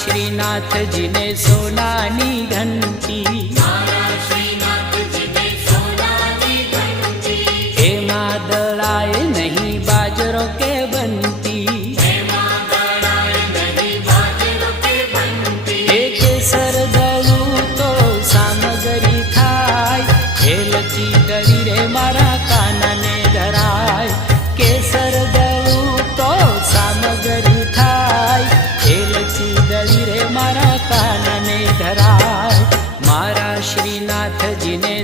શ્રીનાથજીને સોનાની ઘંટી, એમાં દળાય નહીં બાજરો કે બંટી, એ કેસર દળું તો સામગરી થાય, એ લચી દળી રે મારા કાનાને ધરાય, કેસર દળું તો સામગરી થાય, એ લચી દળી રે મારા કાનાને ધરાય, મારા શ્રીનાથજીને